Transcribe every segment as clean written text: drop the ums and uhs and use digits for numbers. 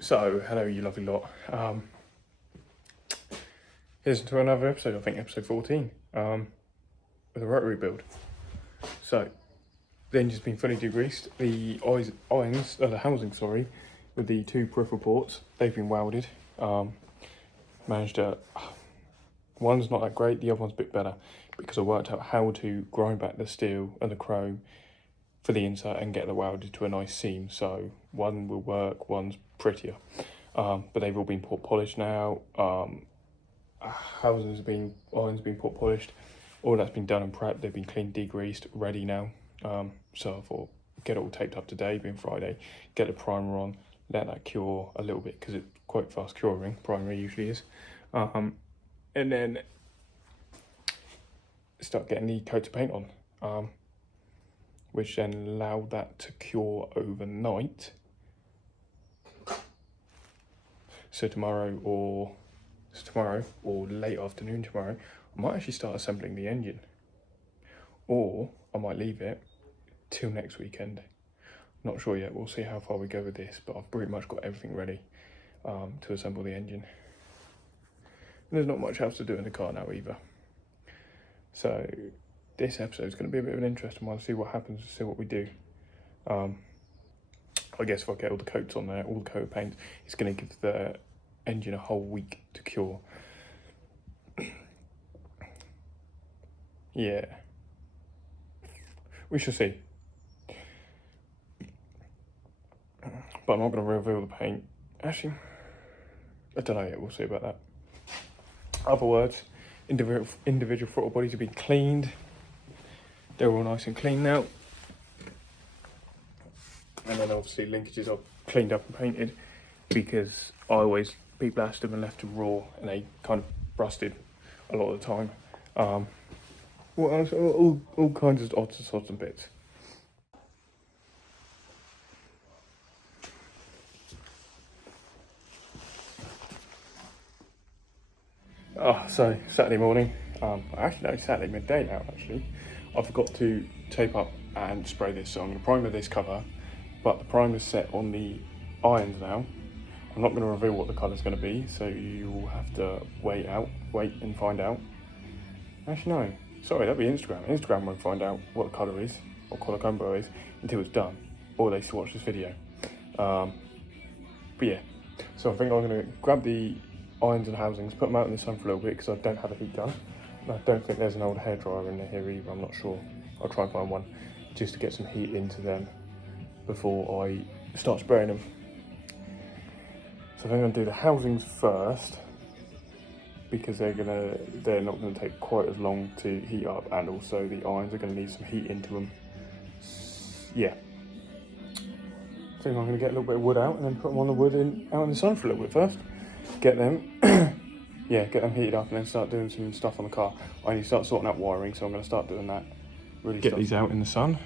So, hello you lovely lot. Here's to another episode, I think episode 14, with a rotary build. So, the engine's been fully degreased. The the housing, with the two peripheral ports, they've been welded. Managed to, one's not that great, the other one's a bit better, because I worked out how to grind back the steel and the chrome for the insert and get the welded to a nice seam. So one will work, one's prettier. But they've all been port polished now. Irons have been port polished. All that's been done and prepped. They've been cleaned, degreased, ready now. So I thought, get it all taped up today, being Friday, get the primer on, let that cure a little bit because it's quite fast curing, primer usually is. And then start getting the coats of paint on, which then allowed that to cure overnight. So tomorrow or late afternoon tomorrow, I might actually start assembling the engine, or I might leave it till next weekend. Not sure yet. We'll see how far we go with this, but I've pretty much got everything ready to assemble the engine. And there's not much else to do in the car now either. So this episode is going to be a bit of an interesting one. See what happens, see what we do. I guess if I get all the coats on there, all the coat paint, it's going to give the engine a whole week to cure. Yeah, we shall see. But I'm not going to reveal the paint. Actually, I don't know yet. We'll see about that. Other words, individual throttle bodies have been cleaned. They're all nice and clean now. And then obviously linkages are cleaned up and painted, because people asked them and left them raw and they kind of rusted a lot of the time. What else? All kinds of odds and sods and bits. So Saturday morning, actually no, Saturday midday now actually, I forgot to tape up and spray this, so I'm going to primer this cover, but the primer's set on the irons now. I'm not going to reveal what the colour's going to be, so you will have to wait and find out. Actually no, sorry, that'd be Instagram. Instagram won't find out what the colour is, or colour combo is, until it's done, or they watch this video. But yeah, so I think I'm going to grab the irons and housings, put them out in the sun for a little bit because I don't have a heat gun. And I don't think there's an old hairdryer in here either, I'm not sure. I'll try and find one just to get some heat into them before I start spraying them. So I think I'm going to do the housings first, because they're not going to take quite as long to heat up, and also the irons are going to need some heat into them. Yeah. So I'm going to get a little bit of wood out and then put them on the wood out in the sun for a little bit first. Get them heated up and then start doing some stuff on the car. I need to start sorting out wiring, so I'm going to start doing that. Really get these out in the sun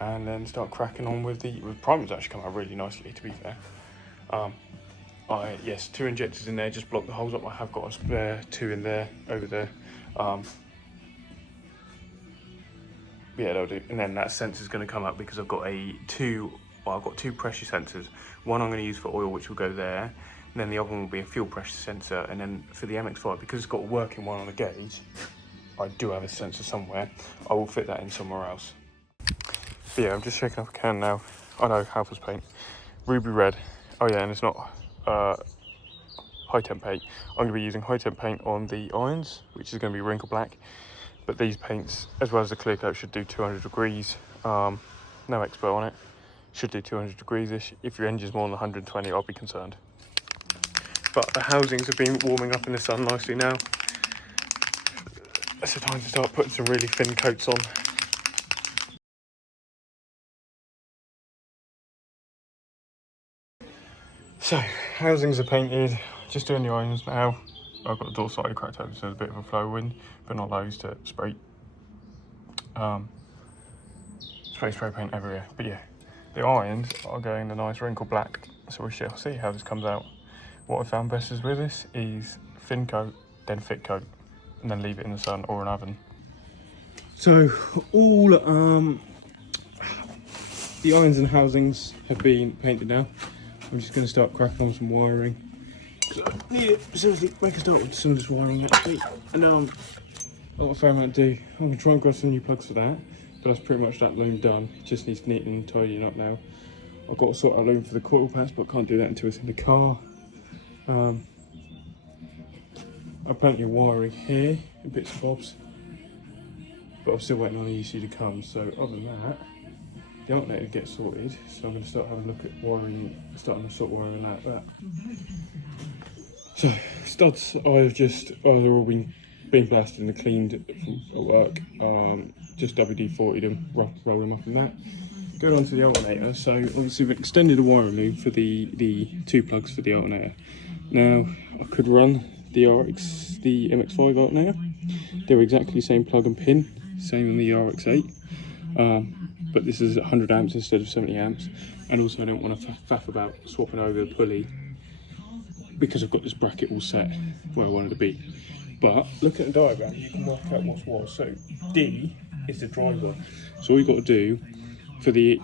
and then start cracking on with the primers. Actually come out really nicely, to be fair. Yes, 2 injectors in there, just block the holes up. I have got a spare 2 in there, over there. Yeah, that'll do. And then that sensor's going to come up because I've got two pressure sensors. One I'm going to use for oil, which will go there. And then the other one will be a fuel pressure sensor. And then for the MX-5, because it's got a working one on the gauge, I do have a sensor somewhere. I will fit that in somewhere else. But yeah, I'm just checking if I can now. I know, Halfords paint. Ruby red. Oh yeah, and it's not high temp paint. I'm going to be using high temp paint on the irons, which is going to be wrinkle black. But these paints, as well as the clear coat, should do 200 degrees. No expo on it. Should do 200 degrees-ish. If your engine's more than 120, I'll be concerned. But the housings have been warming up in the sun nicely now. It's the time to start putting some really thin coats on. So, housings are painted. Just doing the irons now. I've got the door slightly cracked open, so there's a bit of a flow of wind, but not loads to spray. Spray paint everywhere. But yeah, the irons are going the nice wrinkle black, so we shall see how this comes out. What I found best is with this is thin coat, then thick coat, and then leave it in the sun or an oven. So all the irons and housings have been painted now. I'm just going to start cracking on some wiring. I need to seriously make a start with some of this wiring actually. And now I've got a fair amount to do. I'm going to try and grab some new plugs for that. But that's pretty much that loom done. It just needs neatening and tidying up now. I've got to sort out loom for the coil pads, but I can't do that until it's in the car. I've plenty of wiring here in bits and bobs. But I'm still waiting on the ECU to come. So other than that, the alternator gets sorted. So I'm going to start having a look at wiring, starting to sort wiring that. So studs they're all been blasted and cleaned from work. Just WD-40'd them, roll them up in that. Go on to the alternator. So obviously we've extended the wiring loop for the 2 plugs for the alternator. Now I could run the MX-5 alternator. They're exactly the same plug and pin, same on the RX-8. But this is 100 amps instead of 70 amps. And also I don't want to faff about swapping over the pulley because I've got this bracket all set where I wanted to be. But look at the diagram, you can work out what's what. So D is the driver. So all you've got to do for the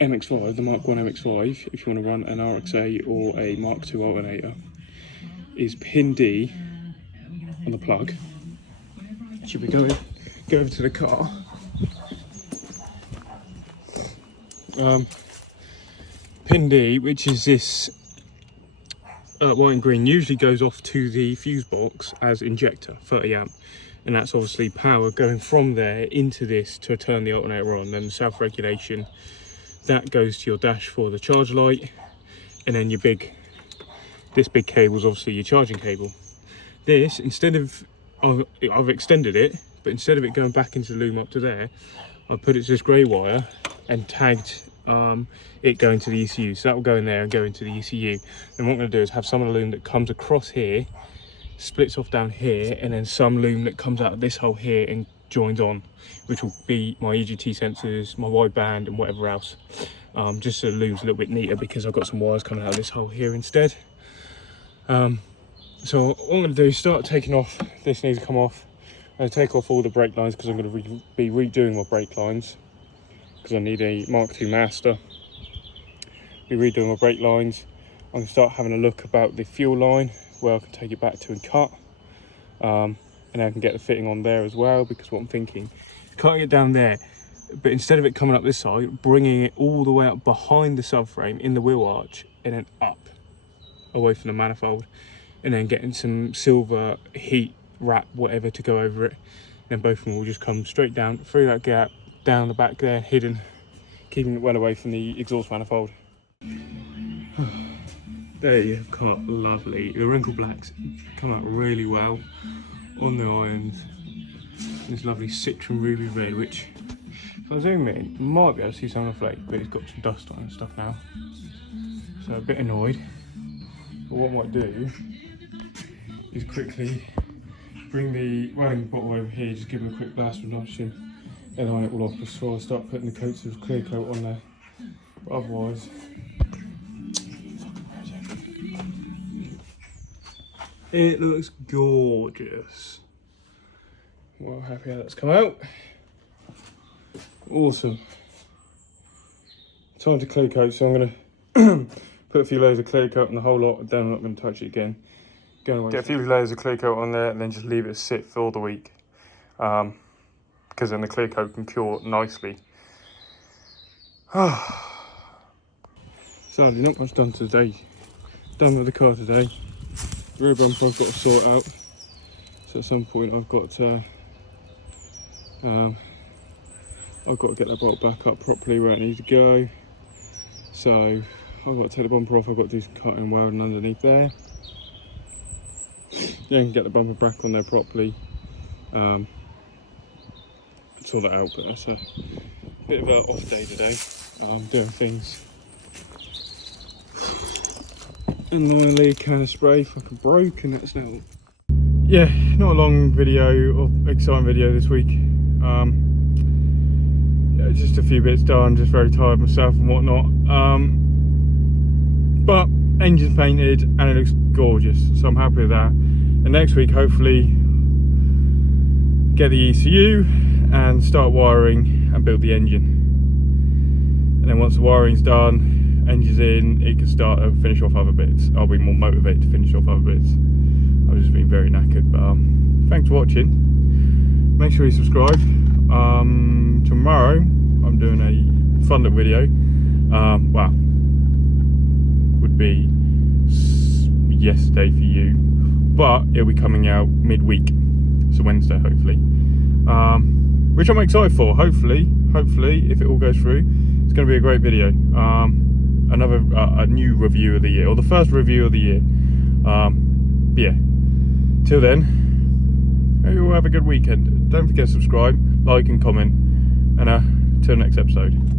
MX-5, the Mark 1 MX-5, if you want to run an RX-8 or a Mark 2 alternator, is pin D on the plug. Should we go over to the car? Pin D, which is this white and green, usually goes off to the fuse box as injector, 30 amp, and that's obviously power going from there into this to turn the alternator on. Then the self-regulation, that goes to your dash for the charge light, and then this big cable is obviously your charging cable. This, instead of, I've extended it, but instead of it going back into the loom up to there, I put it to this grey wire and tagged it going to the ECU. So that will go in there and go into the ECU. And what I'm going to do is have some of the loom that comes across here, splits off down here, and then some loom that comes out of this hole here and joins on, which will be my EGT sensors, my wideband and whatever else. Just so the loom's a little bit neater because I've got some wires coming out of this hole here instead. So what I'm going to do is start taking off, this needs to come off. I'm going to take off all the brake lines because I'm going to be redoing my brake lines because I need a Mark II Master. Be redoing my brake lines. I'm going to start having a look about the fuel line, where I can take it back to and cut. And I can get the fitting on there as well, because what I'm thinking, cutting it down there, but instead of it coming up this side, bringing it all the way up behind the subframe in the wheel arch and then up away from the manifold, and then getting some silver heat wrap, whatever, to go over it. And both of them will just come straight down through that gap, down the back there, hidden, keeping it well away from the exhaust manifold. There you go, lovely. The wrinkle blacks come out really well on the irons. This lovely citron ruby red, which if I zoom in, you might be able to see some of the flake, but it's got some dust on it and stuff now. So a bit annoyed. But what I might do is quickly bring the welding bottle over here, just give them a quick blast with nitrogen, and iron it all off before I start putting the coats of clear coat on there. But otherwise, it looks gorgeous. Well, happy how that's come out. Awesome. Time to clear coat, so I'm going to put a few layers of clear coat on the whole lot, then I'm not going to touch it again. Get a few layers of clear coat on there and then just leave it sit for the week. Because then the clear coat can cure nicely. Sadly, not much done today. Done with the car today. Rear bumper I've got to sort out. So at some point I've got to get that bolt back up properly where it needs to go. So I've got to take the bumper off, I've got to do some cutting and welding underneath there. Yeah, I can get the bumper back on there properly. Sort that out, but that's a bit of an off day today. Doing things. Annoyingly, can of spray fucking broke, and that's now. Yeah, not a long video or exciting video this week. Yeah, just a few bits done, just very tired myself and whatnot. But engine's painted and it looks gorgeous, so I'm happy with that. And next week, hopefully, get the ECU and start wiring and build the engine. And then once the wiring's done engine's in, it can start and finish off other bits. I'll be more motivated to finish off other bits. I've just been very knackered, but thanks for watching. Make sure you subscribe. Tomorrow I'm doing a fun little video. Well, would be yesterday for you, but it'll be coming out midweek, so Wednesday hopefully, which I'm excited for. Hopefully if it all goes through, it's going to be a great video. Another a new review of the year, or the first review of the year. Yeah, till then, maybe we'll have a good weekend. Don't forget to subscribe, like and comment, and till next episode.